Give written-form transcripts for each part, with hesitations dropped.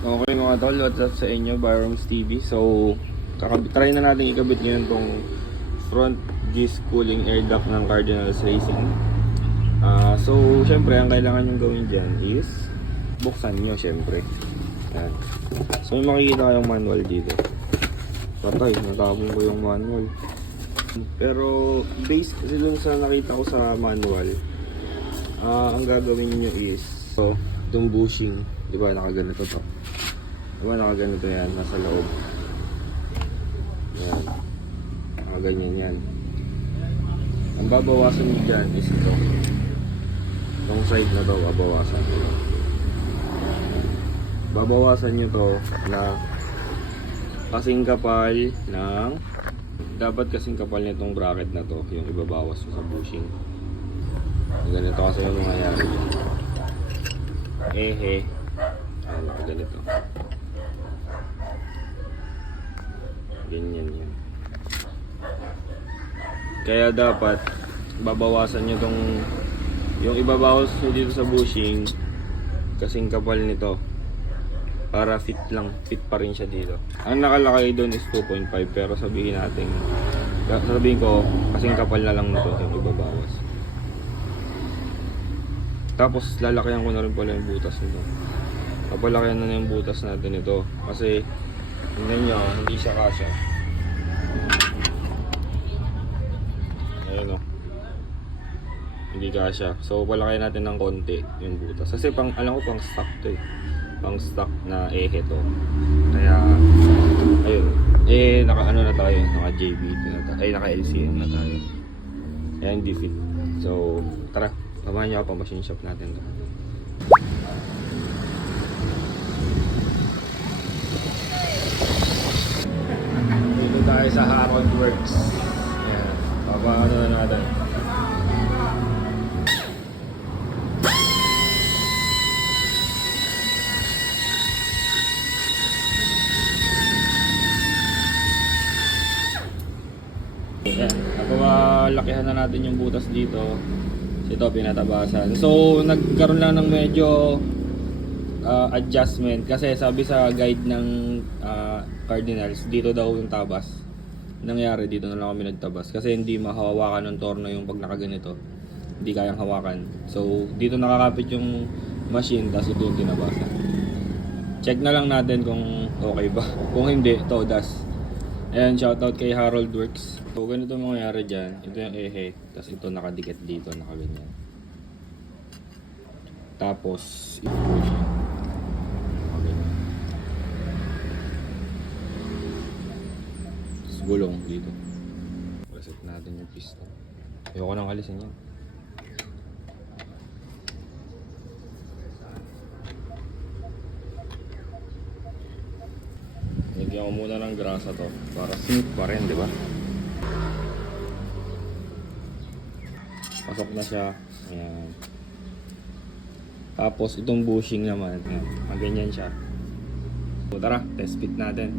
Okay mga tol, what's up sa inyo, Byroms TV. So, try na natin ikabit ngayon tong front disc cooling air duct ng Cardinals Racing. So, syempre, ang kailangan nyo gawin dyan is buksan nyo, syempre. Yan. So, may makikita kayong manual dito. Patay, natapon ko yung manual. Pero, based kasi dun sa nakita ko sa manual, ang gagawin nyo is itong bushing, di ba, nakaganito to. Diba nakaganito yan, nasa loob. Yan. Nakaganyan yan. Ang babawasan nyo dyan is ito. Itong side na to, babawasan nyo. Babawasan nyo to na kasing kapal ng dapat kasing kapal nitong bracket na to, yung ibabawas mo sa bushing. Ganito kasi yung mangyayari. Ayan, nakaganito. Ganyan yan. Kaya dapat babawasan nyo tong yung ibabawas nyo dito sa bushing kasing kapal nito para fit pa rin siya dito. Ang nakalakay doon is 2.5 pero sabihin ko kasing kapal na lang nito yung ibabawas. Tapos lalakayan ko na rin pala yung butas nito. Papalakihan na yung butas natin ito kasi tingnan nyo, hindi siya kasya. Ayun o. Hindi kasya. So, palakayan natin ng konti yung butas. Kasi alam ko pang stock to eh. Pang stock na ehe to. Kaya, ayun. Naka ano na tayo. Naka JBT na tayo. Naka LCM na tayo. Kaya hindi fit. So, tara. Samahan nyo ako pa machine shop natin to. Tayo sa Harold Works. Ayan. Papaano na natin. Ayan. Napapalakihan na natin yung butas dito. Ito pinatabasan. So nagkaroon lang ng medyo adjustment kasi sabi sa guide ng Cardinals dito daw yung tabas. Nangyari dito na lang kami nagtabas kasi hindi mahawakan ng torno yung pag nakaganito, hindi kayang hawakan. So dito nakakapit yung machine tapos ito yung tinabasan. Check na lang natin kung okay ba. Kung hindi, todas. Ayan, shoutout kay Harold Works. So ganito mangyayari dyan. Ito yung ehe, tapos ito nakadikit dito, nakaganyan. Tapos i-push. Gulong dito. Reset natin yung piston. Ayoko nang alisin yan. Lagyan ko muna ng grasa to para smooth pa rin, di ba? Pasok na siya. Ayan. Tapos itong bushing naman, ganyan siya. So tara, test fit natin.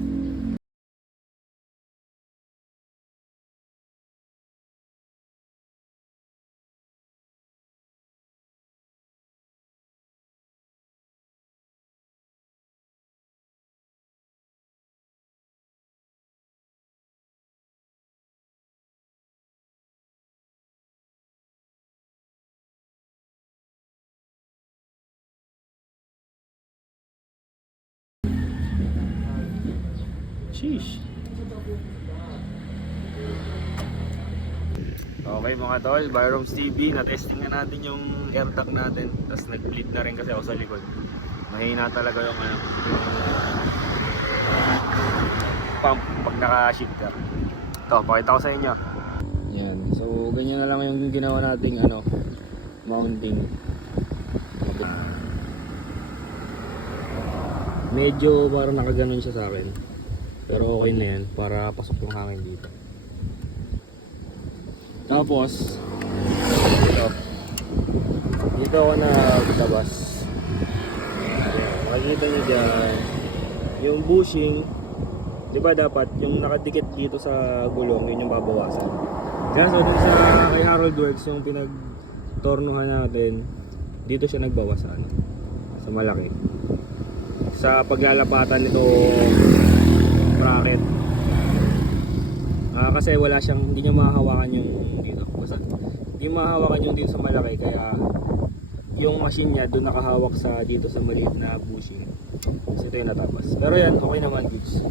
Sheesh. Okay mga tol, Byroms TV, na-testing na natin yung air duct natin. Tapos nag-bleed na rin kasi ako sa likod. Mahina talaga yung pump pag naka-shifter. Ito, pakita ko sa inyo. Yan, so ganyan na lang yung ginawa nating mounting. Medyo parang nakaganon siya sa akin. Pero okay na yan para pasok yung hangin dito. Tapos dito ako na tabas. Ayan, makikita nyo dyan yung bushing. Diba dapat yung nakadikit dito sa gulong, yun yung babawasan. Kaya so dun sa kay Harold Works, yung pinagtornuhan natin, dito siya nagbawas sa malaki. sa paglalapatan nito bracket. Kasi wala siyang, hindi niya mahahawakan yung dito. Basta hindi mahahawakan yung dito sa malaki, kaya yung machine niya doon nakahawak sa dito sa maliit na bushing. Kasi ito yung natabas. Pero yan, okay naman, goods.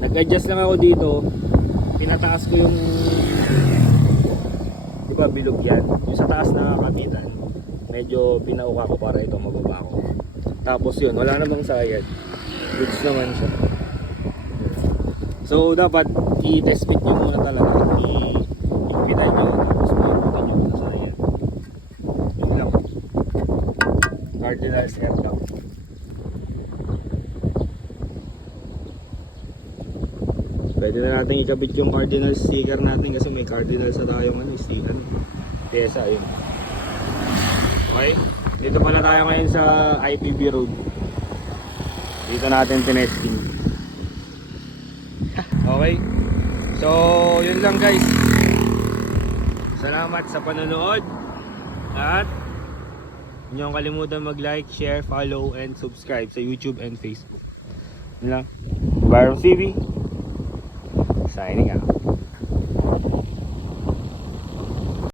Nag-adjust lang ako dito. Pinataas ko yung, di ba, bilog yan. Yung sa taas na kapitan, medyo pinauka ko para ito mababa ko. Tapos yun, wala namang sayad. Goods naman siya. So dapat i-test fit nyo muna talaga. I-pitan nyo. Tapos mabutan nyo muna sayad. Yun lang. Cardinal air lang. Pwede na natin ikabit yung cardinal sticker natin kasi may cardinal sa tayong sticker. Pyesa, yun. Okay? Dito pala tayo ngayon sa IPB Road. Dito natin tinesting. Okay? So, yun lang guys. Salamat sa panonood. At huwag niyong kalimutan mag-like, share, follow, and subscribe sa YouTube and Facebook. Yun lang. Byron TV. Signing out.